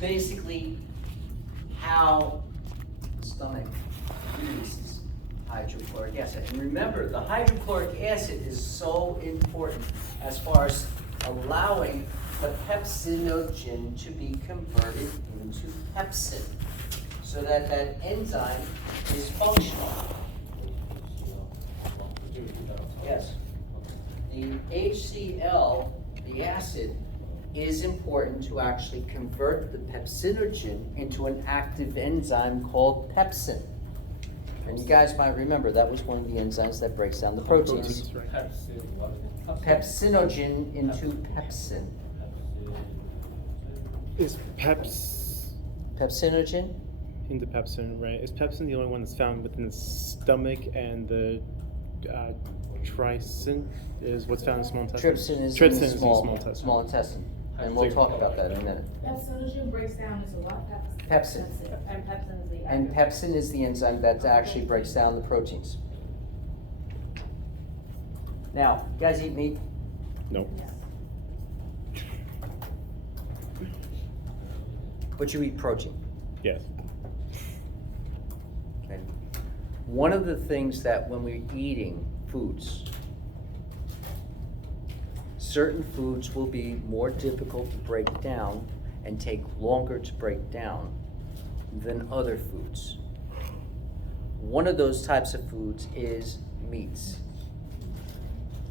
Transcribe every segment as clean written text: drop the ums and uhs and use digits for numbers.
basically how the stomach releases hydrochloric acid. And remember, the hydrochloric acid is so important as far as allowing the pepsinogen to be converted into pepsin, so that that enzyme is functional. Yes. The HCl, the acid, is important to actually convert the pepsinogen into an active enzyme called pepsin. And you guys might remember that was one of the enzymes that breaks down the proteins. Pepsinogen into pepsin. Is Pepsinogen? into pepsin, right? Is pepsin the only one that's found within the stomach, and the trypsin is what's found in the small intestine? Trypsin is Trypsin in the is in the small intestine. And we'll talk about that in a minute. Pepsinogen breaks down into what? Pepsin. And pepsin is the. And pepsin is the enzyme that actually breaks down the proteins. Now, you guys eat meat? No. Yes. But you eat protein. Yes. Okay. One of the things that when we're eating foods, certain foods will be more difficult to break down and take longer to break down than other foods. One of those types of foods is meats.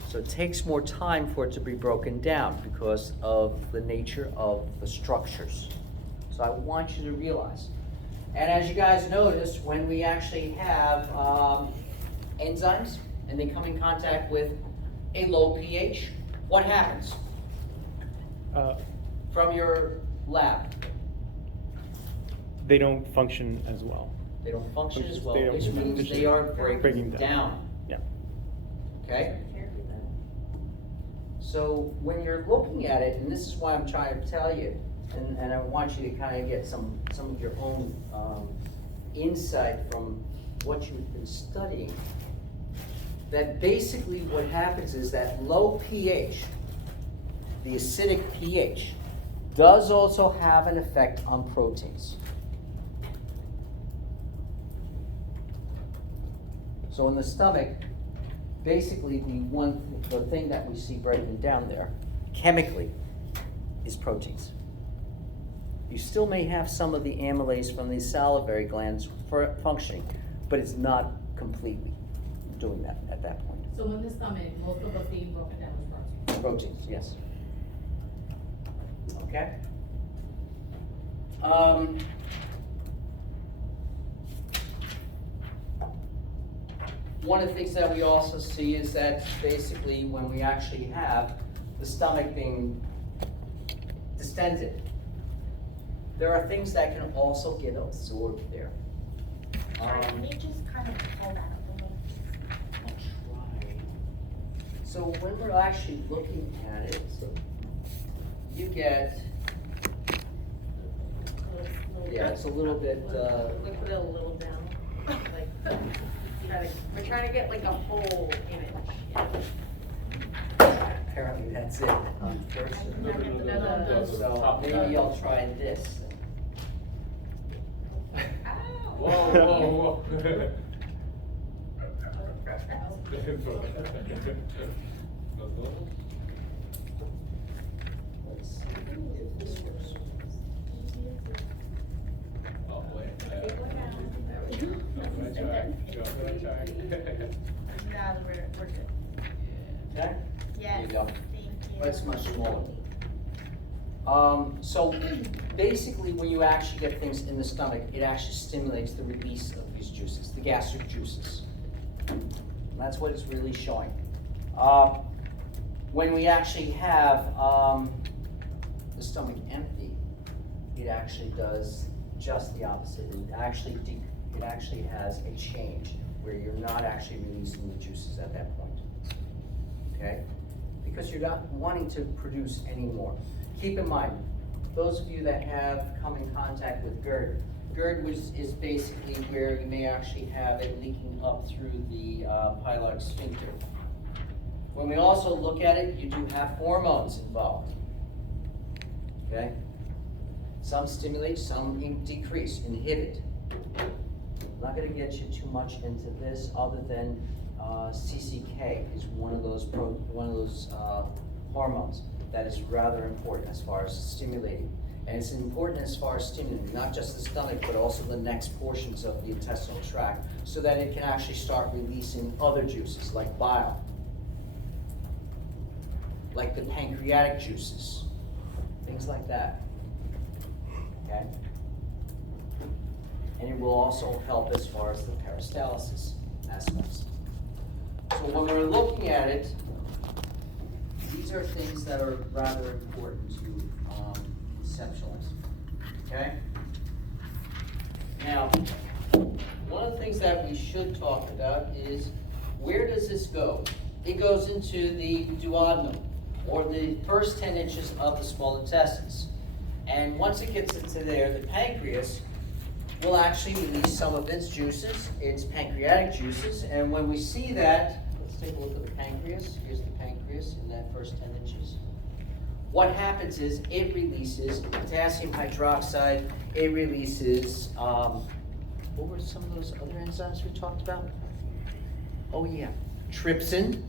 So it takes more time for it to be broken down because of the nature of the structures. So I want you to realize. And as you guys notice, when we actually have enzymes and they come in contact with a low pH, what happens? From your lab, They don't function as well. they don't function as well, They don't- which means they are breaking Breaking down. down. Yeah. Okay? So when you're looking at it, and this is why I'm trying to tell you, and I want you to kind of get some of your own insight from what you've been studying, that basically what happens is that low pH, the acidic pH, does also have an effect on proteins. So in the stomach, basically the thing that we see breaking down there, chemically, is proteins. You still may have some of the amylase from the salivary glands for functioning, but it's not completely doing that at that point. So in the stomach, most of what's being broken down is protein. Proteins, yes. Okay? One of the things that we also see is that basically when we actually have the stomach being distended, there are things that can also get absorbed there. Can you just kind of pull that up a little? I'll try. So when we're actually looking at it, you get, yeah, it's a little bit, We put it a little down, like, we're trying to get like a whole image. apparently that's it, unfortunately. No. So maybe I'll try this. Whoa, whoa, whoa. Let's see if this works. Oh, wait. I'm gonna try. No, we're good. Okay? Yes, you go. thank you. It's much smaller. So basically when you actually get things in the stomach, it actually stimulates the release of these juices, the gastric juices. And that's what it's really showing. When we actually have the stomach empty, it actually does just the opposite. It actually has a change where you're not actually releasing the juices at that point. Okay? Because you're not wanting to produce any more. Keep in mind, those of you that have come in contact with GERD, GERD is basically where you may actually have it leaking up through the pyloric sphincter. When we also look at it, you do have hormones involved. Okay? Some stimulate, some decrease, inhibit. I'm not going to get you too much into this, other than CCK is one of those hormones that is rather important as far as stimulating. And it's important as far as stimulating, not just the stomach, but also the next portions of the intestinal tract, so that it can actually start releasing other juices, like bile, like the pancreatic juices, things like that. Okay? And it will also help as far as the peristalsis aspects. So when we're looking at it, these are things that are rather important to conceptualize. Okay? Now, one of the things that we should talk about is, where does this go? It goes into the duodenum, or the first 10 inches of the small intestines. And once it gets into there, the pancreas will actually release some of its juices, its pancreatic juices. And when we see that, let's take a look at the pancreas. Here's the pancreas in that first 10 inches. What happens is it releases potassium hydroxide, it releases, what were some of those other enzymes we talked about? Oh yeah, trypsin,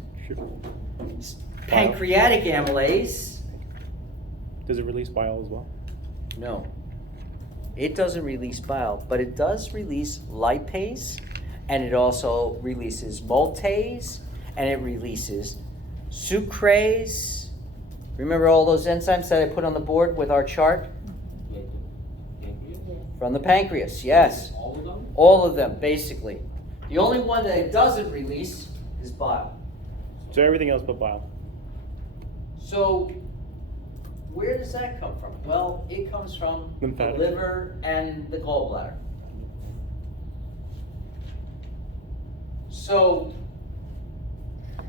pancreatic amylase. Does it release bile as well? No, it doesn't release bile, but it does release lipase, and it also releases maltase, and it releases sucrase. Remember all those enzymes that I put on the board with our chart? From the pancreas, yes. All of them? All of them, basically. The only one that it doesn't release is bile. So everything else but bile. So, where does that come from? Well, it comes from Lymphatic. the liver and the gallbladder. So,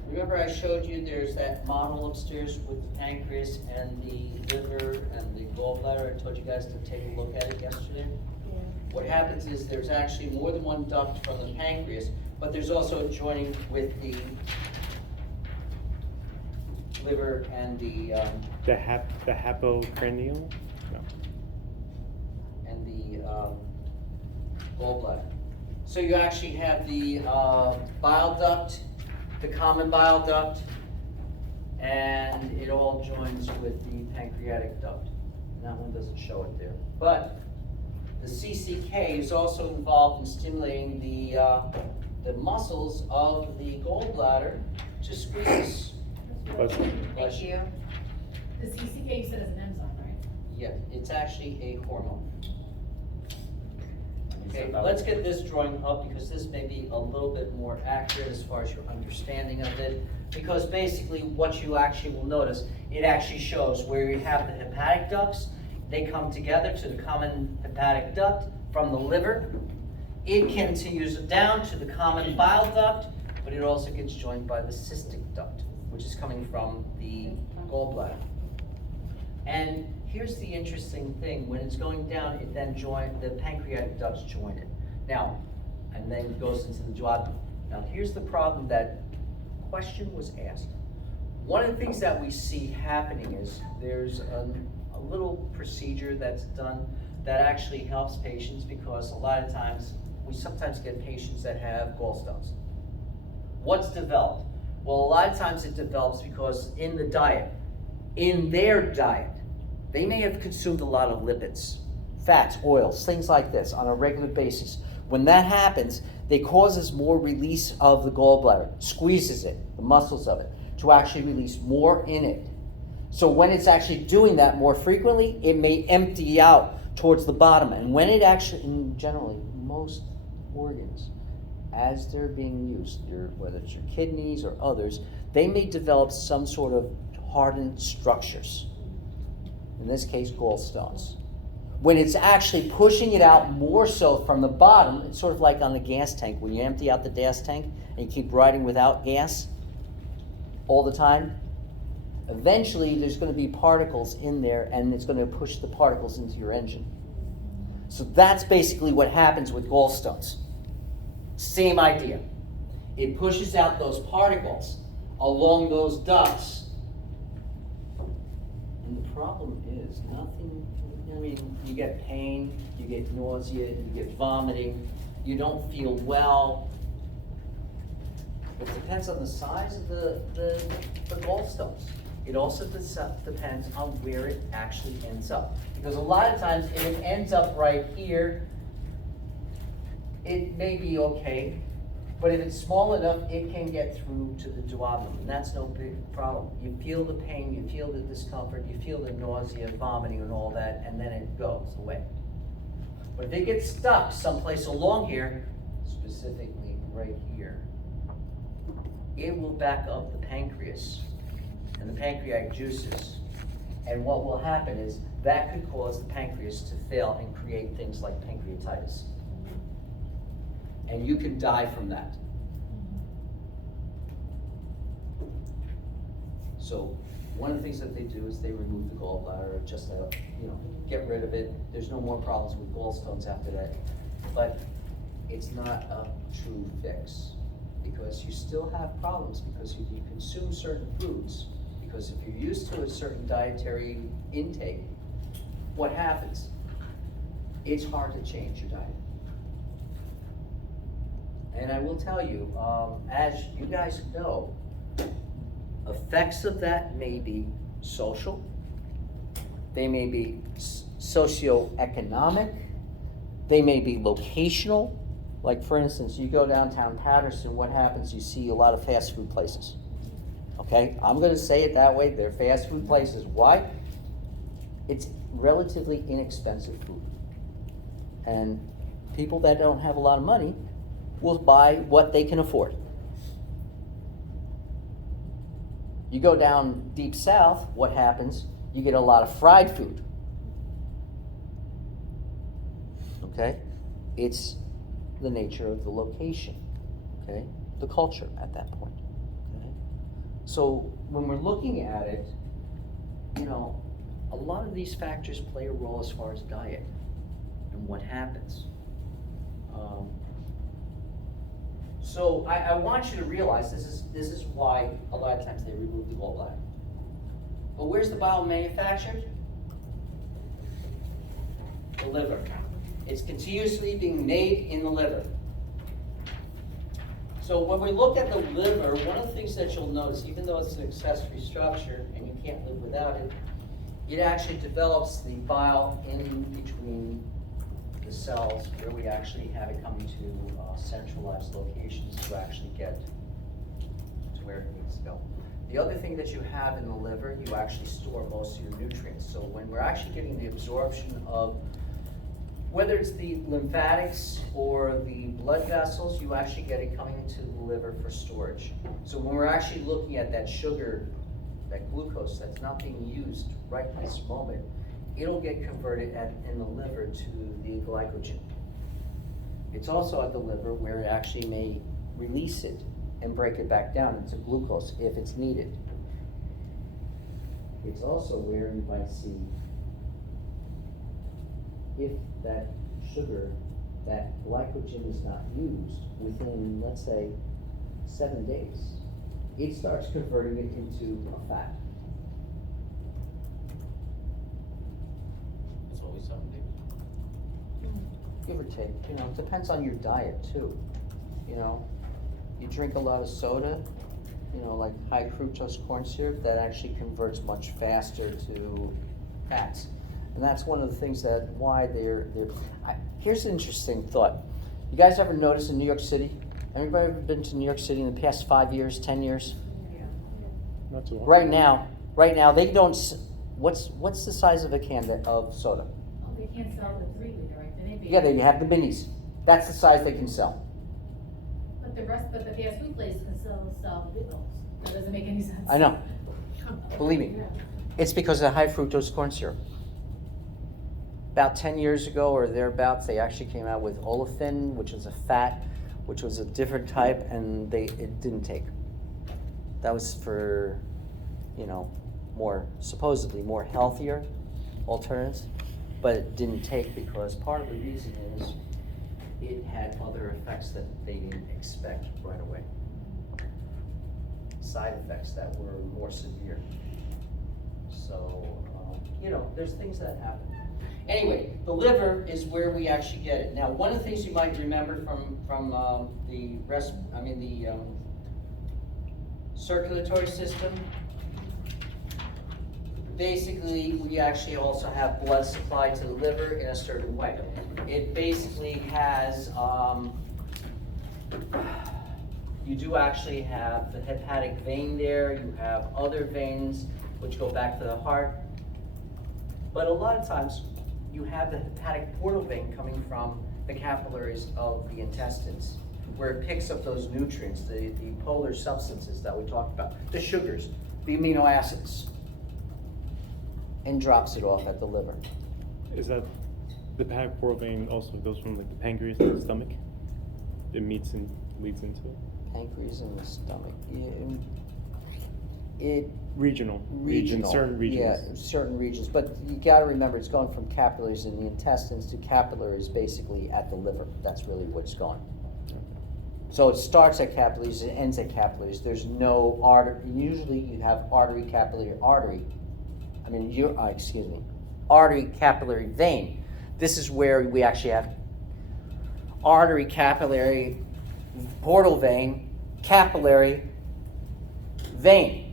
remember I showed you there's that model upstairs with the pancreas and the liver and the gallbladder. I told you guys to take a look at it yesterday. What happens is there's actually more than one duct from the pancreas, but there's also a joining with the liver and the hypocranial? No. and the gallbladder. So you actually have the bile duct, the common bile duct, and it all joins with the pancreatic duct. And that one doesn't show it there. But the CCK is also involved in stimulating the muscles of the gallbladder to squeeze. Bless you. Bless you. The CCK you said is an enzyme, right? Yeah, it's actually a hormone. Okay, let's get this drawing up, because this may be a little bit more accurate as far as your understanding of it. Because basically what you actually will notice, it actually shows where you have the hepatic ducts, they come together to the common hepatic duct from the liver. It continues down to the common bile duct, but it also gets joined by the cystic duct, which is coming from the gallbladder. And here's the interesting thing, when it's going down, it then the pancreatic ducts join it. Now, and then it goes into the duodenum. Now here's the problem, that question was asked. One of the things that we see happening is there's a little procedure that's done that actually helps patients, because a lot of times, we sometimes get patients that have gallstones. What's developed? Well, a lot of times it develops because in their diet, they may have consumed a lot of lipids, fats, oils, things like this on a regular basis. When that happens, it causes more release of the gallbladder, squeezes it, the muscles of it, to actually release more in it. So when it's actually doing that more frequently, it may empty out towards the bottom. And when it actually, and generally, most organs, as they're being used, whether it's your kidneys or others, they may develop some sort of hardened structures. In this case, gallstones. When it's actually pushing it out more so from the bottom, it's sort of like on the gas tank. When you empty out the gas tank and you keep riding without gas all the time, eventually there's going to be particles in there, and it's going to push the particles into your engine. So that's basically what happens with gallstones. Same idea. It pushes out those particles along those ducts. And the problem is, nothing, I mean, mean, you get pain, you get nausea, you get vomiting, you don't feel well. It depends on the size of the gallstones. It also depends on where it actually ends up. Because a lot of times, if it ends up right here, it may be okay. But if it's small enough, it can get through to the duodenum, and that's no big problem. You feel the pain, you feel the discomfort, you feel the nausea, vomiting, and all that, and then it goes away. But if it gets stuck someplace along here, specifically right here, it will back up the pancreas and the pancreatic juices. And what will happen is that could cause the pancreas to fail and create things like pancreatitis. And you can die from that. So one of the things that they do is they remove the gallbladder, just get rid of it. There's no more problems with gallstones after that. But it's not a true fix, because you still have problems, because if you consume certain foods, because if you're used to a certain dietary intake, what happens? It's hard to change your diet. And I will tell you, as you guys know, effects of that may be social, they may be socioeconomic, they may be locational. Like, for instance, you go downtown Patterson, what happens? You see a lot of fast food places. Okay, I'm gonna say it that way, they're fast food places. Why? It's relatively inexpensive food. And people that don't have a lot of money will buy what they can afford. You go down deep south, what happens? You get a lot of fried food. Okay? It's the nature of the location, okay? The culture at that point, okay? So when we're looking at it, a lot of these factors play a role as far as diet and what happens. So I want you to realize this is why a lot of times they remove the gallbladder. But where's the bile manufactured? The liver. It's continuously being made in the liver. So when we look at the liver, one of the things that you'll notice, even though it's an accessory structure and you can't live without it, it actually develops the bile in between the cells, where we actually have it coming to centralized locations to actually get to where it needs to go. The other thing that you have in the liver, you actually store most of your nutrients. So when we're actually getting the absorption of, whether it's the lymphatics or the blood vessels, you actually get it coming to the liver for storage. So when we're actually looking at that sugar, that glucose that's not being used right this moment, it'll get converted in the liver to the glycogen. It's also at the liver where it actually may release it and break it back down into glucose if it's needed. It's also where you might see if that sugar, that glycogen is not used within, let's say, 7 days, it starts converting it into a fat. It's always 7 days. Give or take, it depends on your diet too. You drink a lot of soda, like high fructose corn syrup, that actually converts much faster to fats. And that's one of the things that why here's an interesting thought. You guys ever notice in New York City? Anybody ever been to New York City in the past 5 years, 10 years? Not too long. Right now, they don't, what's the size of a can of soda? Oh, they can't sell the 3 liter, right? They didn't Yeah, they have the minis. That's the size they can sell. But the fast food place can sell big ones. That doesn't make any sense. I know. Believe me. It's because of high fructose corn syrup. About 10 years ago or thereabouts, they actually came out with olefin, which was a fat, which was a different type, and it didn't take. That was for, supposedly more healthier alternatives, but it didn't take because part of the reason is it had other effects that they didn't expect right away. Side effects that were more severe. So, there's things that happen. Anyway, the liver is where we actually get it. Now, one of the things you might remember from the circulatory system, basically, we actually also have blood supply to the liver in a certain way. It basically has, you do actually have the hepatic vein there, you have other veins which go back to the heart. But a lot of times, you have the hepatic portal vein coming from the capillaries of the intestines, where it picks up those nutrients, the polar substances that we talked about, the sugars, the amino acids, and drops it off at the liver. Is that the hepatic portal vein also goes from like the pancreas to the stomach? It meets and leads into it? Pancreas in the stomach. Regional. Certain regions. Yeah, certain regions. But you got to remember, it's going from capillaries in the intestines to capillaries basically at the liver. That's really what's going. So it starts at capillaries and ends at capillaries. There's no artery. Usually you have artery, capillary, artery. Artery, capillary, vein. This is where we actually have artery, capillary, portal vein, capillary, vein.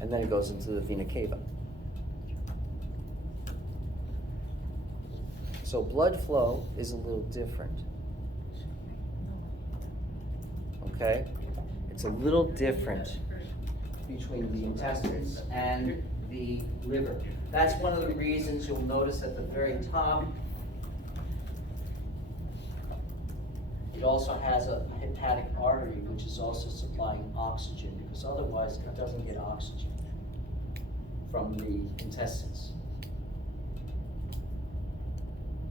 And then it goes into the vena cava. So blood flow is a little different. Okay? It's a little different between the intestines and the liver. That's one of the reasons you'll notice at the very top, it also has a hepatic artery, which is also supplying oxygen, because otherwise it doesn't get oxygen from the intestines.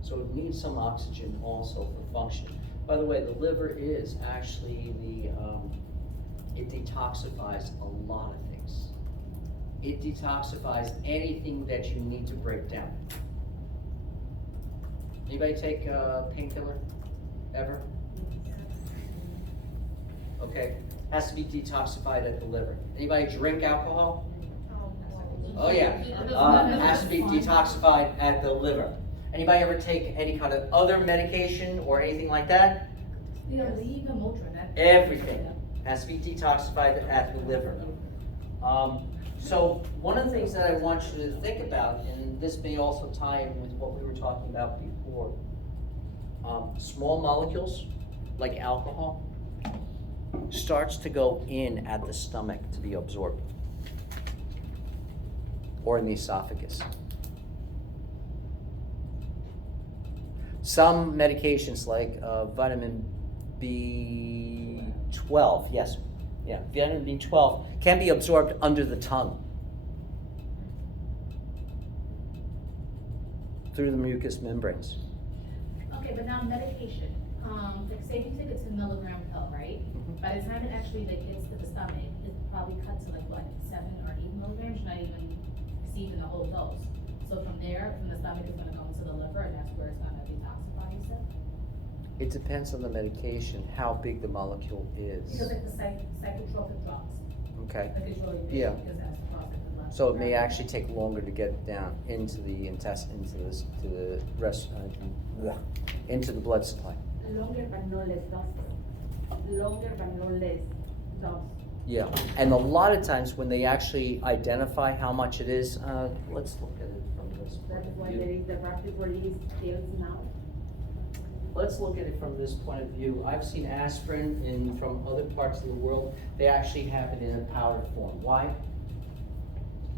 So it needs some oxygen also for function. By the way, the liver is actually it detoxifies a lot of things. It detoxifies anything that you need to break down. Anybody take a painkiller ever? Okay, has to be detoxified at the liver. Anybody drink alcohol? Oh yeah, has to be detoxified at the liver. Anybody ever take any kind of other medication or anything like that? Yeah, leave and Motrin. Everything has to be detoxified at the liver. So one of the things that I want you to think about, and this may also tie in with what we were talking about before, small molecules like alcohol starts to go in at the stomach to be absorbed, or in the esophagus. Some medications like vitamin B12, vitamin B12 can be absorbed under the tongue through the mucous membranes. Okay, but now medication, like say if you take a 10 milligram pill, right? By the time it actually like gets to the stomach, it probably cuts to like what, 7 or 8 milligrams, you're not even receiving the whole dose. So from there, from the stomach, it's gonna go into the liver, and that's where it's gonna detoxify, you said? It depends on the medication, how big the molecule is. Because like the psychotropic drugs, Okay. like it's really big, Yeah. because that's the process of blood. So it may actually take longer to get down into the intestine, into the blood supply. Longer but no less dose. Longer but no less dose. Yeah, and a lot of times when they actually identify how much it is, let's look at it from this point That's of why view. there is the rapid release pills now. Let's look at it from this point of view. I've seen aspirin from other parts of the world. They actually have it in a powder form. Why?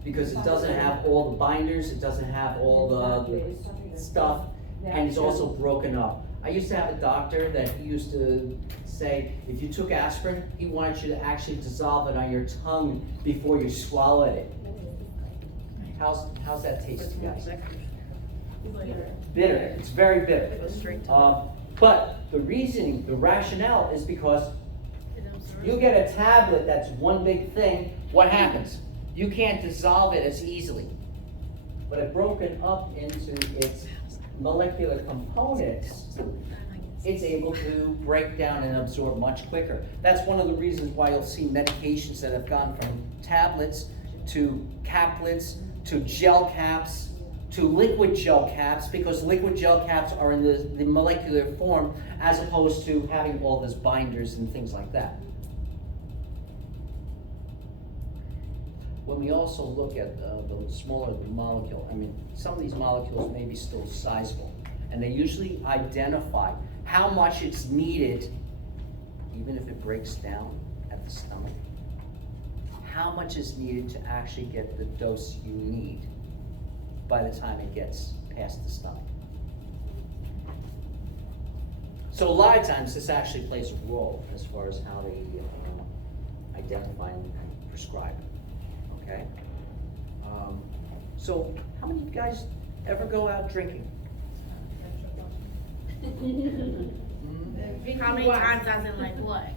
Because it doesn't have all the binders, it doesn't have all the stuff, and it's also broken up. I used to have a doctor that he used to say, if you took aspirin, he wanted you to actually dissolve it on your tongue before you swallowed it. How's that taste, you guys? Bitter. It's very bitter. But the reasoning, the rationale is because you get a tablet that's one big thing, what happens? You can't dissolve it as easily. But it broken up into its molecular components, it's able to break down and absorb much quicker. That's one of the reasons why you'll see medications that have gone from tablets to caplets to gel caps to liquid gel caps, because liquid gel caps are in the molecular form as opposed to having all those binders and things like that. When we also look at the smaller the molecule, I mean, some of these molecules may be still sizable, and they usually identify how much it's needed, even if it breaks down at the stomach, how much is needed to actually get the dose you need by the time it gets past the stomach. So a lot of times this actually plays a role as far as how they identify and prescribe it, okay? So how many of you guys ever go out drinking? How many times as in like what?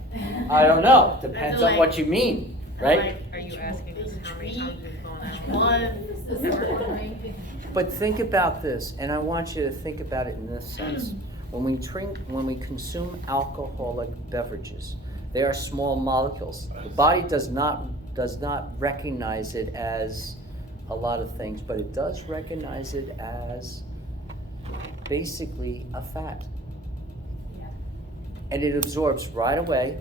I don't know, depends on what you mean, right? Like, are you asking us how many times we've gone out? One. But think about this, and I want you to think about it in this sense. When we consume alcoholic beverages, they are small molecules. The body does not recognize it as a lot of things, but it does recognize it as basically a fat. Yeah. And it absorbs right away,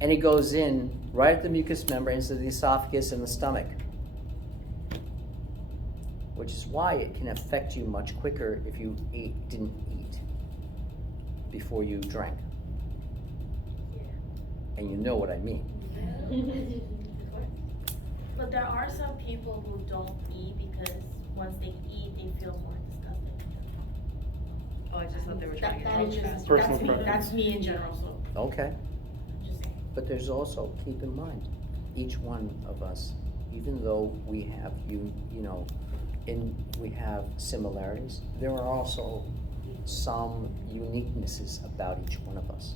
and it goes in right at the mucous membranes of the esophagus and the stomach, which is why it can affect you much quicker if you didn't eat before you drank. And you know what I mean. But there are some people who don't eat because once they eat, they feel more disgusting. Oh, I just thought they were trying That to is go just, fast. Personal that's me, preference. that's me in general, so Okay. I'm just saying. But there's also, keep in mind, each one of us, even though we have we have similarities, there are also some uniquenesses about each one of us.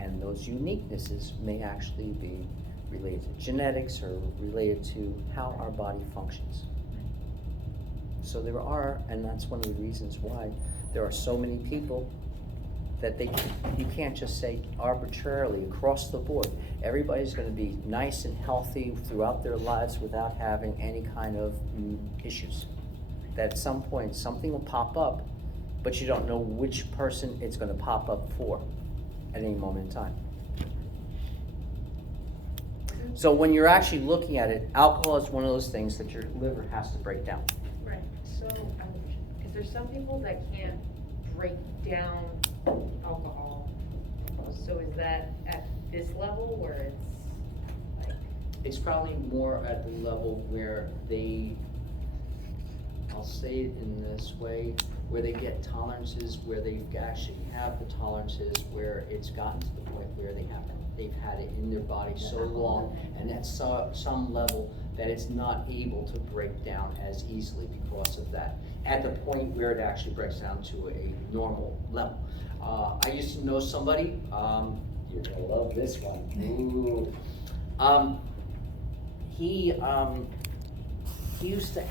And those uniquenesses may actually be related to genetics or related to how our body functions. So there are, and that's one of the reasons why there are so many people that you can't just say arbitrarily across the board, everybody's gonna be nice and healthy throughout their lives without having any kind of issues. That at some point, something will pop up, but you don't know which person it's gonna pop up for at any moment in time. So when you're actually looking at it, alcohol is one of those things that your liver has to break down. Right, so, is there some people that can't break down alcohol? So is that at this level where it's like, It's probably more at the level where I'll say it in this way, where they get tolerances, where they actually have the tolerances, where it's gotten to the point where they've had it in their body so long, and at some level that it's not able to break down as easily because of that, at the point where it actually breaks down to a normal level. I used to know somebody, you're gonna love this one. Ooh. He used to